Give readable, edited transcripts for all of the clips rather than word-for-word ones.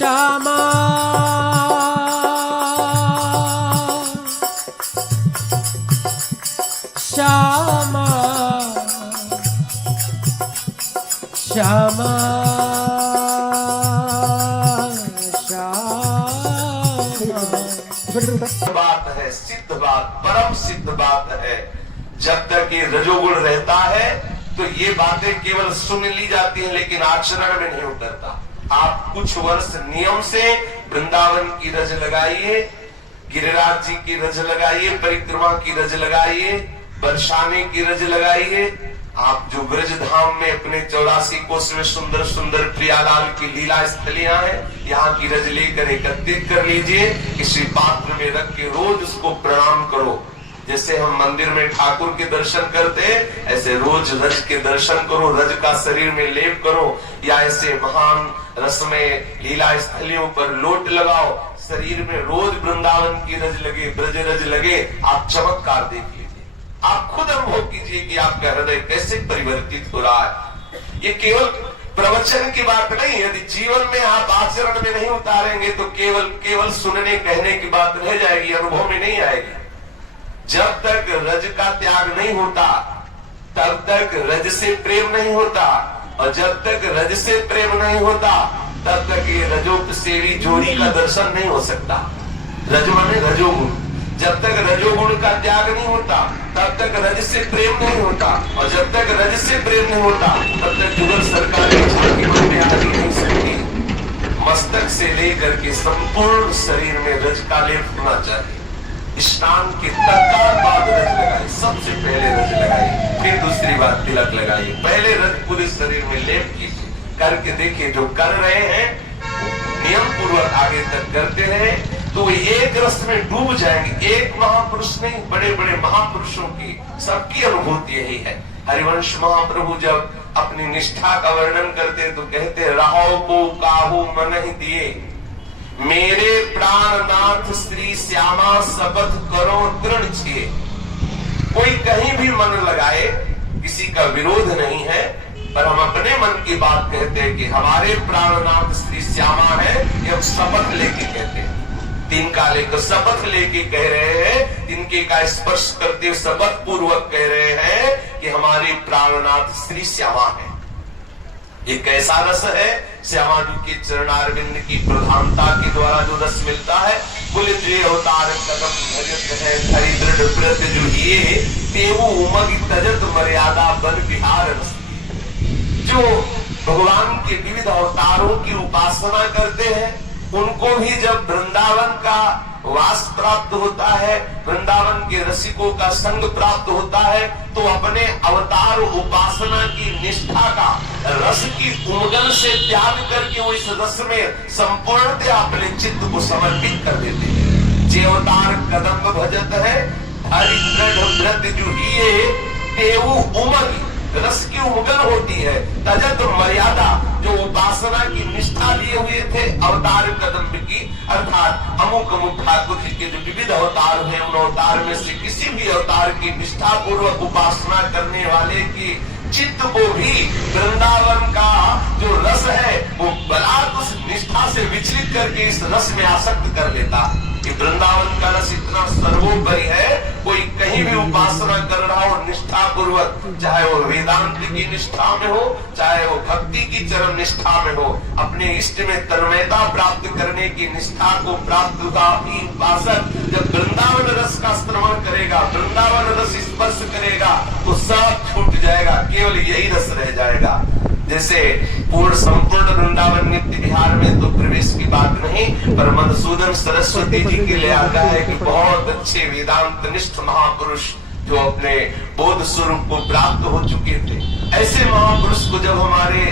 श्यामा श्यामा श्यामा बात है, सिद्ध बात, परम सिद्ध बात है। जब तक ये रजोगुण रहता है तो ये बातें केवल सुन ली जाती हैं लेकिन आचरण में नहीं उतरता। आप कुछ वर्ष नियम से वृंदावन की रज लगाइए, गिरिराज जी की रज लगाइए, परिक्रमा की रज लगाइए, बरसाने की रज लगाइए। आप जो ब्रज धाम में अपने 84 कोस में सुंदर सुंदर प्रियालाल की लीला स्थलियां हैं, यहाँ की रज लेकर एकत्रित कर लीजिए, किसी पात्र में रख के रोज उसको प्रणाम करो। जैसे हम मंदिर में ठाकुर के दर्शन करते हैं, ऐसे रोज रज के दर्शन करो, रज का शरीर में लेप करो, या ऐसे महान रस में लीला स्थलियों पर लोट लगाओ, शरीर में रोज वृंदावन की रज लगे, ब्रज रज लगे। आप चमत्कार देख लीजिए, आप खुद अनुभव कीजिए कि आपका हृदय कैसे परिवर्तित हो रहा है। ये केवल प्रवचन की बात नहीं, यदि जीवन में आप आचरण में नहीं उतारेंगे तो केवल सुनने कहने की बात रह जाएगी, अनुभव में नहीं आएगी। जब तक रज का त्याग नहीं होता तब तक रज से प्रेम नहीं होता, और जब तक रज से प्रेम नहीं होता तब तक ये रजोपसेवी जोड़ी का दर्शन नहीं हो सकता। रज माने रजोगुण, जब तक रजोगुण का त्याग नहीं होता तब तक रज से प्रेम नहीं होता, और जब तक रज से प्रेम नहीं होता तब तक जुगल सरकार की झांकी मन में आ ही नहीं सकती। मस्तक से लेकर के संपूर्ण शरीर में रज का लेप होना चाहिए। स्नान के तत्काल बाद रज लगाए, सबसे पहले रज लगाइए, फिर दूसरी बात तिलक लगाइए, पहले रज पूरे शरीर में लेप कीजिए। करके देखिए, जो कर रहे हैं नियम पूर्वक आगे तक करते रहे तो वे एक रस में डूब जाएंगे। एक महापुरुष नहीं, बड़े बड़े महापुरुषों की सबकी अनुभूति यही है। हरिवंश महाप्रभु जब अपनी निष्ठा का वर्णन करते तो कहते, राहो को काहू मन ही दिए, मेरे प्राणनाथ श्री श्यामा शपथ करो दृढ़ छे। कोई कहीं भी मन लगाए, किसी का विरोध नहीं है, पर हम अपने मन की बात कहते हैं कि हमारे प्राणनाथ श्री श्यामा है, ये हम शपथ लेके कहते हैं। तीन काले को शपथ लेके कह रहे हैं, तिनके का स्पर्श करते हुए शपथ पूर्वक कह रहे हैं कि हमारे प्राणनाथ श्री श्यामा है। ये कैसा रस है? श्यामा जी के चरणारविंद की प्रधानता के द्वारा जो रस मिलता है। बोले जे अवतार कदम भजत है, हरि दृढ़ व्रत जो ये तेवु उमग तजत मर्यादा बन बिहार रस। जो भगवान के विविध अवतारों की उपासना करते हैं, उनको भी जब वृंदावन का वास प्राप्त होता है, वृंदावन के रसिकों का संग प्राप्त होता है, तो अपने अवतार उपासना की निष्ठा का रस की उमगन से त्याग करके वो इस रस में संपूर्णतः अपने चित्त को समर्पित कर देते हैं। जे अवतार कदम भजत है, हरि दृढ़ व्रत जो हिये तेवु उमग, रस की उमगन होती है। तजत मर्यादा, जो उपासना की निष्ठा लिए हुए थे अवतार कदम्ब की, अर्थात अमुक अमुक ठाकुर जी के जो विविध अवतार हैं, उन अवतार में से किसी भी अवतार की निष्ठा पूर्वक उपासना करने वाले की चित्त को भी वृंदावन का जो रस है वो बलात् उस निष्ठा से विचलित करके इस रस में आसक्त कर लेता। कि वृंदावन का रस इतना सर्वोपरि है, कोई कहीं भी उपासना कर रहा हो निष्ठा पूर्वक, चाहे वो वेदांत की निष्ठा में हो, चाहे वो भक्ति की चरम निष्ठा में हो, अपने इष्ट में तन्मयता प्राप्त करने की निष्ठा को प्राप्त होगा। उपासक जब वृंदावन रस का श्रवण करेगा, वृंदावन रस स्पर्श करेगा तो सब छूट जाएगा, केवल यही रस रह जाएगा। जैसे पूर्ण संपूर्ण वृंदावन नित्य विहार में तो प्रवेश की बात नहीं, पर मधुसूदन सरस्वती जी के लिए आता है कि बहुत अच्छे वेदांत निष्ठ महापुरुष जो अपने बोध स्वरूप को प्राप्त हो चुके थे, ऐसे महापुरुष को जब हमारे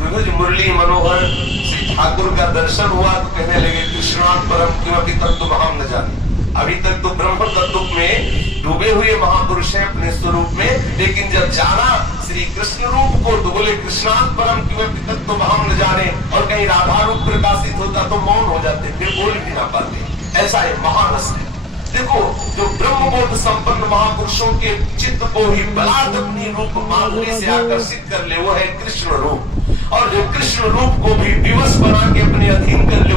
विभुज मुरली मनोहर श्री ठाकुर का दर्शन हुआ तो कहने लगे, कृष्णात् परम किमपि तत्त्व हम न जाने। अभी तक तो ब्रह्म तत्व में डूबे हुए महापुरुष हैं अपने स्वरूप में, लेकिन जब जाना श्री कृष्ण रूप को तो बोले कृष्णात् परम किमपि तत्त्व हम न जाने, और कहीं राधा रूप प्रकाशित होता तो मौन हो जाते, फिर बोल भी ना पाते। ऐसा है महारस है। देखो, जो ब्रह्मबोध संपन्न महापुरुषों के चित्त को ही बलात् अपनी रूप माधुरी से आकर्षित कर ले, वो है कृष्ण रूप। और जो कृष्ण रूप को भी विवश बना के अपने अधीन कर ले,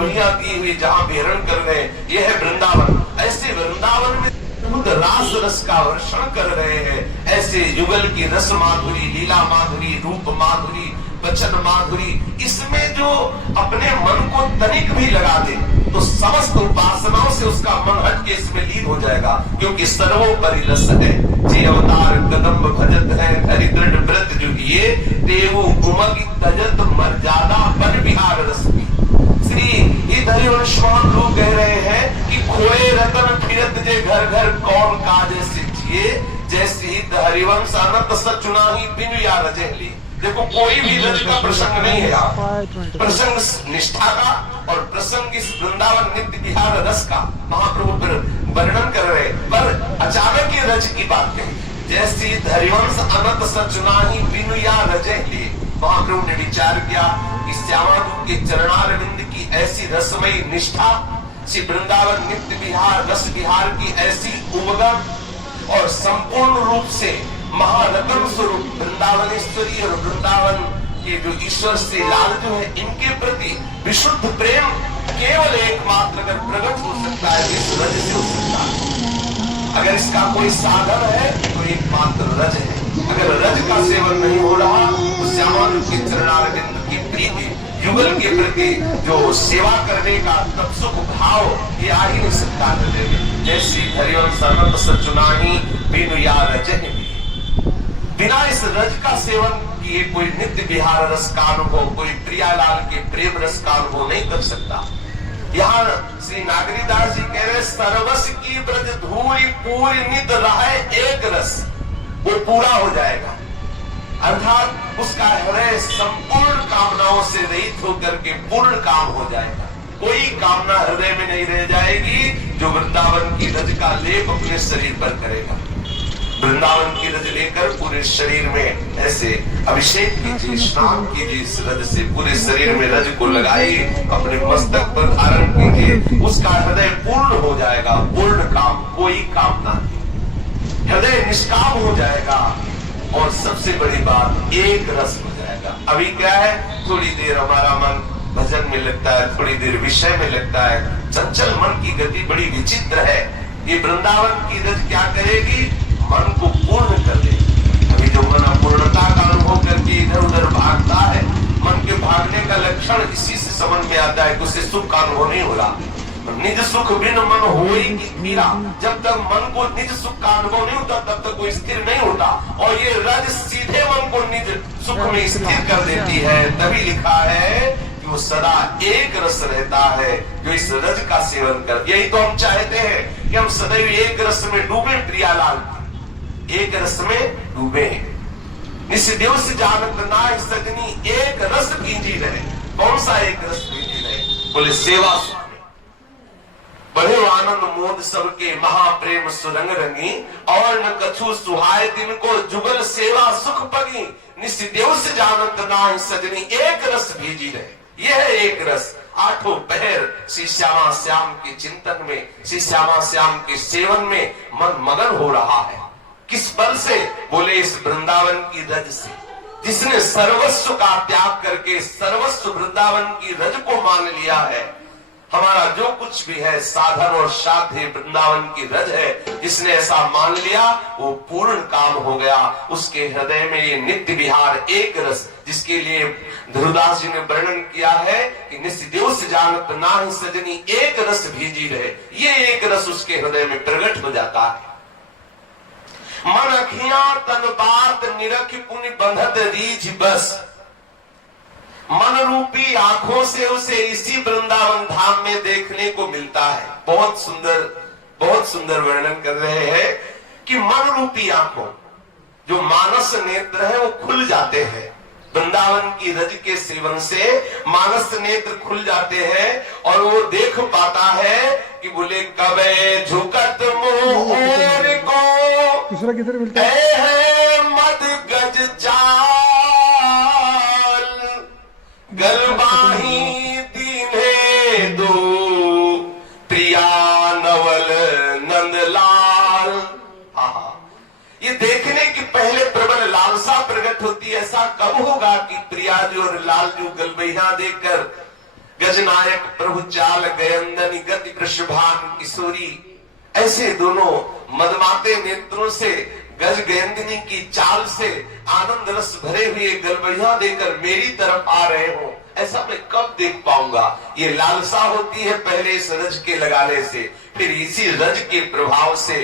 बढ़िया दी हुई जहाँ विहरण कर रहे हैं, यह है वृंदावन। ऐसे वृंदावन में खुद रास रस का वर्षण कर रहे हैं। ऐसे युगल की रस माधुरी, लीला माधुरी, रूप माधुरी, वचन माधुरी, इसमें जो अपने मन को तनिक भी लगा दे तो समस्त उपासनाओं से उसका मन हट के इसमें लीन हो जाएगा, क्योंकि सर्वोपरि रस है। जे अवतार कदम भजत है, हरि दृढ़ व्रत जुगिए, देवो उमग तजत मर्यादा पर विहार रस की। श्री हरिवंशवान लोग कह रहे हैं कि खोए रतन फिरत जे घर घर कौन काजे सिचिए, जैसे ही हरिवंश अनंत सचुना ही बिनु या रजहली। देखो कोई भी रज का प्रसंग नहीं है यहाँ, प्रसंग निष्ठा का और प्रसंग इस वृंदावन नित्य विहार रस का महाप्रभु पर वर्णन कर रहे हैं। पर अचानक ये रज की बात कही, जैसे हरिवंश अनंत सचुना ही बिनु या रजहली। महाप्रभु ने विचार किया कि श्यामादू के चरणारविंद की ऐसी रसमयी निष्ठा, श्री वृंदावन नित्य विहार रस विहार की ऐसी उमगम और संपूर्ण रूप से महारत्न स्वरूप वृंदावनेश्वरी और वृंदावन के जो ईश्वर श्री लाल जो है, इनके प्रति विशुद्ध प्रेम केवल एकमात्र अगर प्रकट हो सकता है इस रज से हो सकता है। अगर इसका कोई साधन है तो एकमात्र रज है। अगर रज का सेवन नहीं हो रहा तो श्यामानंद के चरणारविंद की प्रीति, युगल के प्रति जो सेवा करने का तत्सुख भाव, ये आ ही नहीं सकता हृदय में। जैसी हरिवंश अनंत सचुनाही बिनु या रजहि, बिना इस रज का सेवन किए कोई नित्य विहार रस का अनुभव, कोई प्रियालाल के प्रेम रस का अनुभव नहीं कर सकता। यहाँ श्री नागरीदास जी कह रहे, सर्वस की ब्रज धूरी पूरी नित रहे एक रस, वो पूरा हो जाएगा। अर्थात उसका हृदय संपूर्ण कामनाओं से रहित होकर के पूर्ण काम हो जाएगा। कोई कामना हृदय में नहीं रह जाएगी जो वृंदावन की रज का लेप अपने शरीर पर करेगा। वृंदावन की रज लेकर पूरे शरीर में ऐसे अभिषेक कीजिए, स्नान कीजिए, इस रज से पूरे शरीर में रज को लगाइए, अपने मस्तक पर धारण कीजिए, उसका हृदय पूर्ण हो जाएगा। पूर्ण काम, कोई कामना नहीं, हृदय निष्काम हो जाएगा। और सबसे बड़ी बात, एक रस हो जाएगा। अभी क्या है, थोड़ी देर हमारा मन भजन में लगता है, थोड़ी देर विषय में लगता है, चंचल मन की गति बड़ी विचित्र है। ये वृंदावन की रज क्या करेगी, मन को पूर्ण कर देगी। अभी जो मन अपूर्णता का अनुभव करके इधर उधर भागता है, मन के भागने का लक्षण इसी से समझ में आता है कि उसे सुख का अनुभव नहीं हो रहा। निज सुख बिन मन होई की पीरा, जब तक मन को निज सुख का अनुभव नहीं होता तब तक कोई स्थिर नहीं होता। और ये रज सीधे मन को निज सुख में स्थिर कर देती है। तभी लिखा है कि वो सदा एक रस रहता है जो इस रज का सेवन कर। यही तो हम चाहते हैं कि हम सदैव एक रस में डूबे, प्रियालाल एक रस में डूबे। निस्देव से जानत ना सजनी एक रस कीजी रहे। कौन सा एक रस कीजी रहे, बोले सेवा सुख में बढ़े आनंद मोद सबके महाप्रेम सुरंग रंगी, और न कछु सुहाय दिन को जुगल सेवा सुख पगी। निस्देव से जानत ना सजनी एक रस भीजी रहे। यह है एक रस। आठों पहर श्री श्यामा श्याम के चिंतन में, श्री श्यामा श्याम के सेवन में मन मगन हो रहा है। किस बल से, बोले इस वृंदावन की रज से, जिसने सर्वस्व का त्याग करके सर्वस्व वृंदावन की रज को मान लिया है। हमारा जो कुछ भी है साधन और साध्य वृंदावन की रज है, जिसने ऐसा मान लिया वो पूर्ण काम हो गया। उसके हृदय में ये नित्य विहार एक रस, जिसके लिए ध्रुवदास जी ने वर्णन किया है कि निस्देव से जानत ना ही सजनी एक रस भीजी रहे। ये एक रस उसके हृदय में प्रकट हो जाता है। मन अखियां तन बात निरख पुनि बंधत रीझ बस, मन रूपी आंखों से उसे इसी वृंदावन धाम में देखने को मिलता है। बहुत सुंदर वर्णन कर रहे हैं कि मन रूपी आंखों, जो मानस नेत्र है, वो खुल जाते हैं। वृंदावन की रज के सेवन से मानस नेत्र खुल जाते हैं और वो देख पाता है कि बोले कबे झुकत मोह और को दूसरा किधर मिलता है मद गज चाल, गलबाही दीने दो प्रिया नवल नंदलाल। ये देखने की पहले प्रबल लालसा प्रकट होती है। ऐसा कब होगा कि प्रिया जी और लाल जी गलबैया देखकर गजनायक प्रभु चाल गयंदनी गति वृषभान किशोरी, ऐसे दोनों मदमाते नेत्रों से गज गयंदिनी की चाल से आनंद रस भरे हुए गलबैया देकर मेरी तरफ आ रहे हो, ऐसा मैं कब देख पाऊंगा। ये लालसा होती है पहले इस रज के लगाने से, फिर इसी रज के प्रभाव से